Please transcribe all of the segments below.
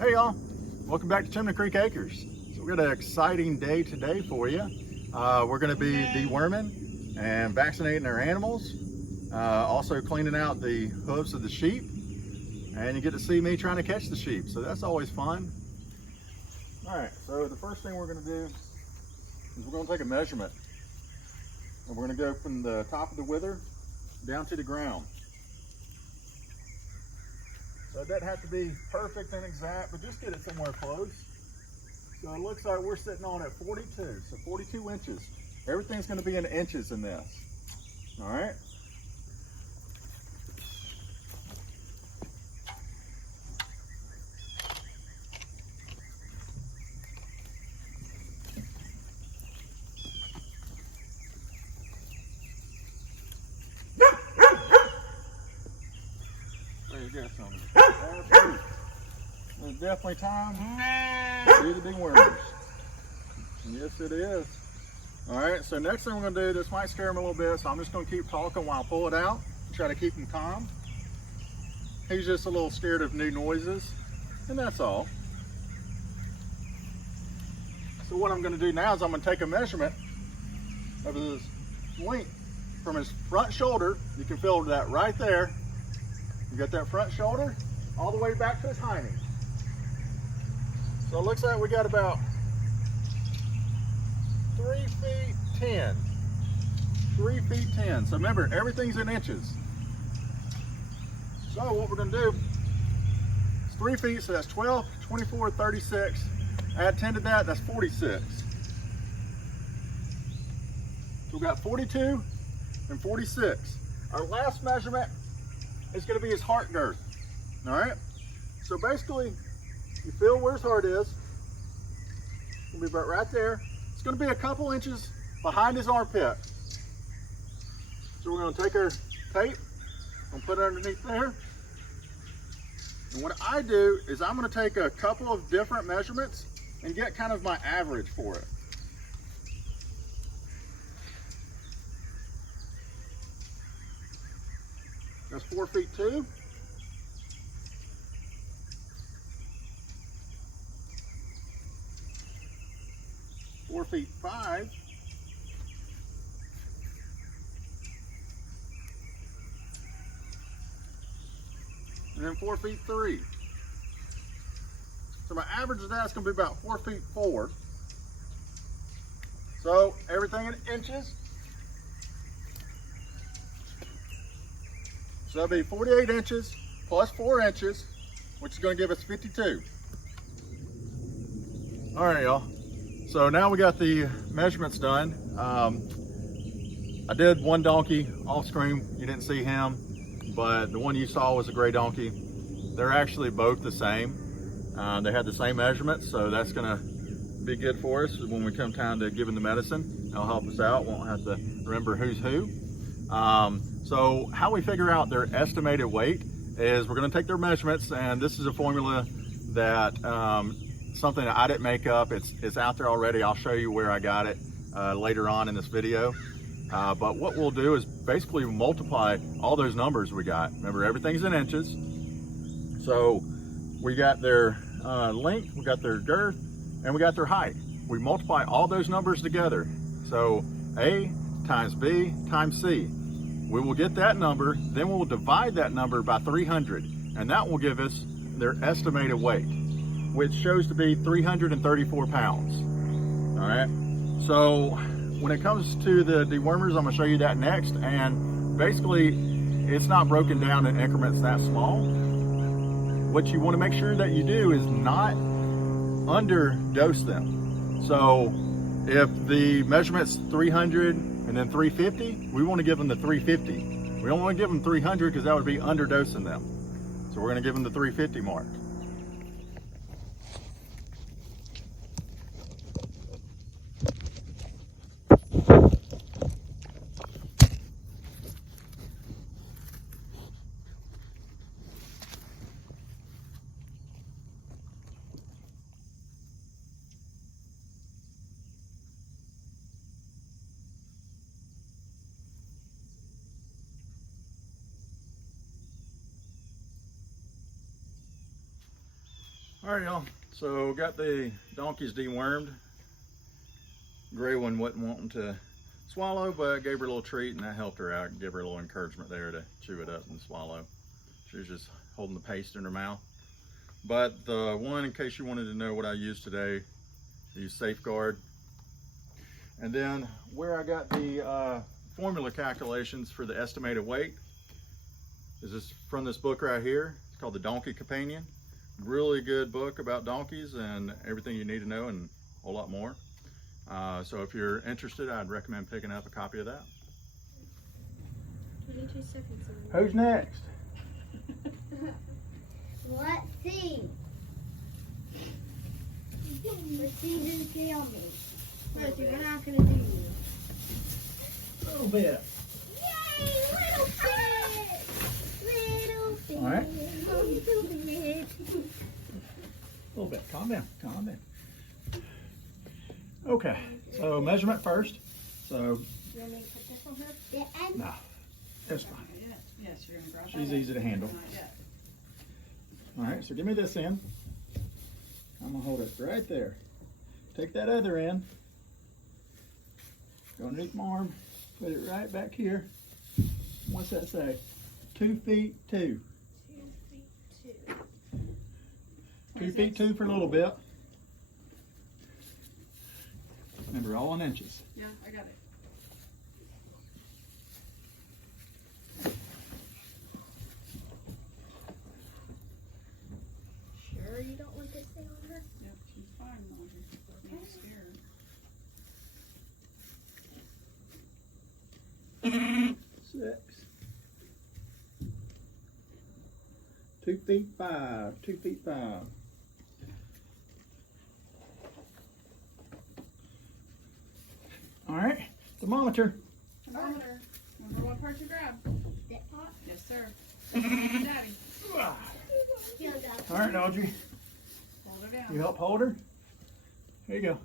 Hey y'all, welcome back to Chimney Creek Acres. So we got an exciting day today for you. We're going to be deworming and vaccinating our animals, also cleaning out the hooves of the sheep, and you get to see me trying to catch the sheep, so that's always fun. Alright, so the first thing we're going to do is we're going to take a measurement, and we're going to go from the top of the wither down to the ground. So it doesn't have to be perfect and exact, but just get it somewhere close. So it looks like we're sitting on at 42, so 42 inches. Everything's going to be in inches in this. All right. There you go, something. It's definitely time to do the dewormers. Yes, it is. All right, so next thing we're going to do, this might scare them a little bit, so I'm just going to keep talking while I pull it out and try to keep him calm. He's just a little scared of new noises, and that's all. So what I'm going to do now is I'm going to take a measurement of his length from his front shoulder. You can feel that right there. You got that front shoulder all the way back to his hiney. So it looks like we got about 3 feet 10. 3 feet 10. So remember, everything's in inches. So what we're going to do is 3 feet, so that's 12, 24, 36. Add 10 to that, that's 46. So we got 42 and 46. Our last measurement is going to be his heart girth. All right. So basically, you feel where his heart is. It's going to be about right there. It's going to be a couple inches behind his armpit. So we're going to take our tape and put it underneath there. And what I do is I'm going to take a couple of different measurements and get kind of my average for it. That's 4 feet 2. Four feet 5. And then 4 feet 3. So my average of that's going to be about 4 feet 4. So everything in inches. So that'll be 48 inches plus 4 inches, which is going to give us 52. All right, y'all. So now we got the measurements done. I did one donkey off screen. You didn't see him, but the one you saw was a gray donkey. They're actually both the same. They had the same measurements, so that's going to be good for us when we come time to give them the medicine. It'll help us out. Won't have to remember who's who. So how we figure out their estimated weight is we're going to take their measurements, and this is a formula that something that I didn't make up. It's out there already. I'll show you where I got it later on in this video. But what we'll do is basically multiply all those numbers we got. Remember, everything's in inches. So we got their length, we got their girth, and we got their height. We multiply all those numbers together. So A times B times C. We will get that number, then we'll divide that number by 300, and that will give us their estimated weight, which shows to be 334 pounds. All right. So when it comes to the dewormers, I'm going to show you that next. And basically, it's not broken down in increments that small. What you want to make sure that you do is not underdose them. So if the measurement's 300 and then 350, we want to give them the 350. We don't want to give them 300 because that would be underdosing them. So we're going to give them the 350 mark. All right, y'all. So got the donkeys dewormed. Gray one wasn't wanting to swallow, but gave her a little treat and that helped her out. Give her a little encouragement there to chew it up and swallow. She was just holding the paste in her mouth. But the one, in case you wanted to know what I used today, I used Safeguard. And then where I got the formula calculations for the estimated weight is this from this book right here. It's called The Donkey Companion. Really good book about donkeys and everything you need to know and a whole lot more. So if you're interested, I'd recommend picking up a copy of that. 22 seconds. Who's next? Let's see. Let's see who's filming. Rosie, we're not going to do you. A little bit. Yay, little bit. Little bit. All right. Little bit. A little bit. Calm down. Calm down. Okay. So measurement first. So. You want me to put this on her? The end? No. That's fine. Yes, you're gonna grab that. She's easy to handle. Not yet. All right. So give me this end. I'm gonna hold it right there. Take that other end. Go underneath my arm. Put it right back here. What's that say? 2 feet 2. 2 feet 2. 2 feet 2 for a little bit. Remember, all in inches. Yeah, I got it. Sure you don't want this thing on her? Yep, she's fine. I'm not scared. 6. 2 feet 5. 2 feet 5. All right, thermometer. Thermometer. Remember what part you grab? That part? Yes, sir. Daddy. Yeah, that's All right, Audrey, Hold her down. you help hold her. There you go.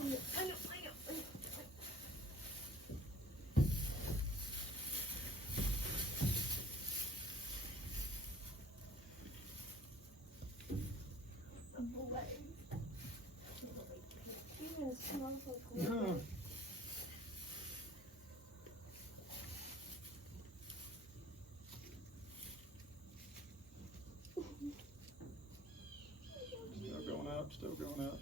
I know. Uh-huh. Still going up, still going up.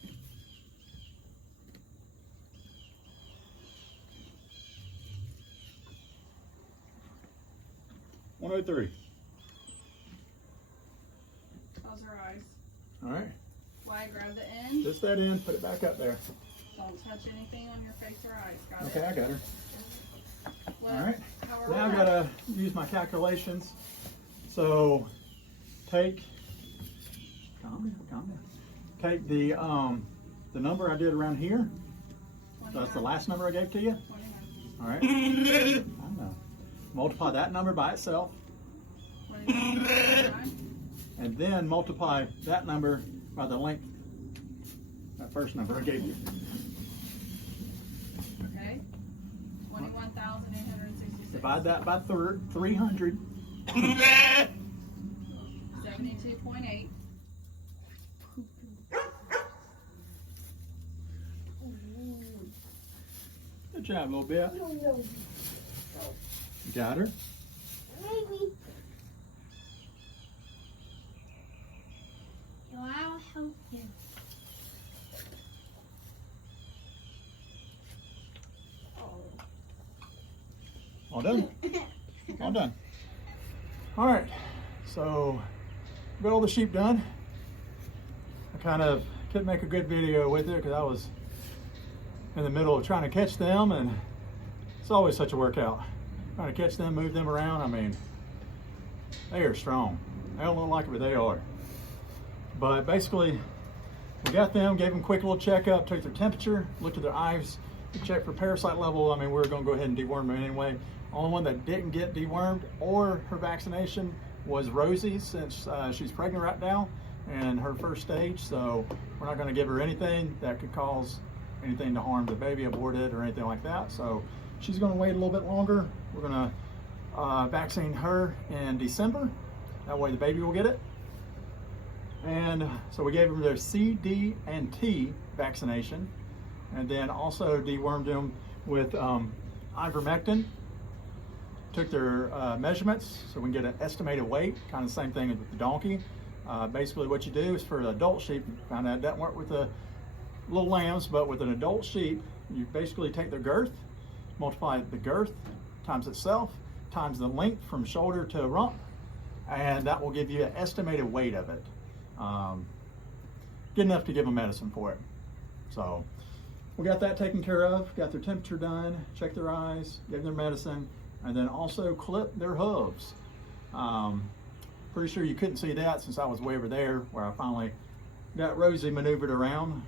$103. Close her eyes. All right, Why grab the end? just that end, put it back up there. Don't touch anything on your face or eyes. Got Okay, it? I got her. Well, All right. how are Now I we? gotta use my calculations. So take, calm down. Take the number I did around here. So that's the last number I gave to you. 29. All right. I know. Multiply that number by itself, 29. and then multiply that number by the length. That first number I gave you. Okay. 21,866. Divide that by 300. 72.8. Good job, little bit. No. Got her. Maybe. So I'll help you. All done. All done. All right. So got all the sheep done. I kind of couldn't make a good video with it because I was in the middle of trying to catch them, and it's always such a workout. Trying to catch them, move them around. I mean, they are strong. They don't look like it, but they are. But basically, we got them, gave them a quick little checkup, took their temperature, looked at their eyes, checked for parasite level. I mean, we were going to go ahead and deworm them anyway. Only one that didn't get dewormed or her vaccination was Rosie, since she's pregnant right now and her first stage. So we're not going to give her anything that could cause anything to harm the baby, abort it, or anything like that. So she's going to wait a little bit longer. We're going to vaccinate her in December. That way the baby will get it. And so we gave them their C, D, and T vaccination, and then also dewormed them with ivermectin. Took their measurements so we can get an estimated weight, kind of the same thing as with the donkey. Basically what you do is for an adult sheep, found out that worked with the little lambs, but with an adult sheep, you basically take their girth, multiply the girth times itself, times the length from shoulder to rump, and that will give you an estimated weight of it. Good enough to give them medicine for it. So we got that taken care of, got their temperature done, checked their eyes, gave them their medicine, and then also clipped their hooves. Pretty sure you couldn't see that since I was way over there where I finally got Rosie maneuvered around.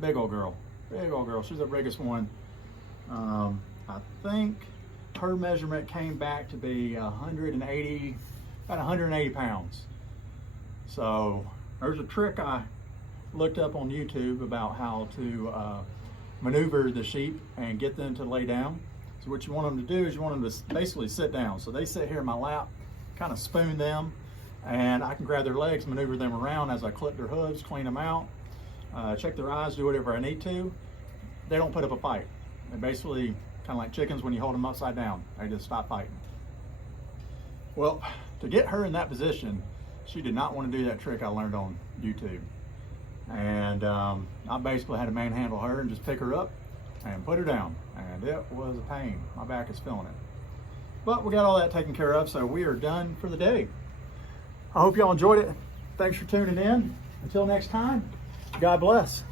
Big old girl, she's the biggest one. I think her measurement came back to be 180, about 180 pounds. So there's a trick I looked up on YouTube about how to maneuver the sheep and get them to lay down. So what you want them to do is you want them to basically sit down. So they sit here in my lap, kind of spoon them, and I can grab their legs, maneuver them around as I clip their hooves, clean them out, check their eyes, do whatever I need to. They don't put up a fight. They're basically kind of like chickens when you hold them upside down. They just stop fighting. Well, to get her in that position, she did not want to do that trick I learned on YouTube. And I basically had to manhandle her and just pick her up and put her down. And it was a pain. My back is feeling it. But we got all that taken care of, so we are done for the day. I hope y'all enjoyed it. Thanks for tuning in. Until next time, God bless.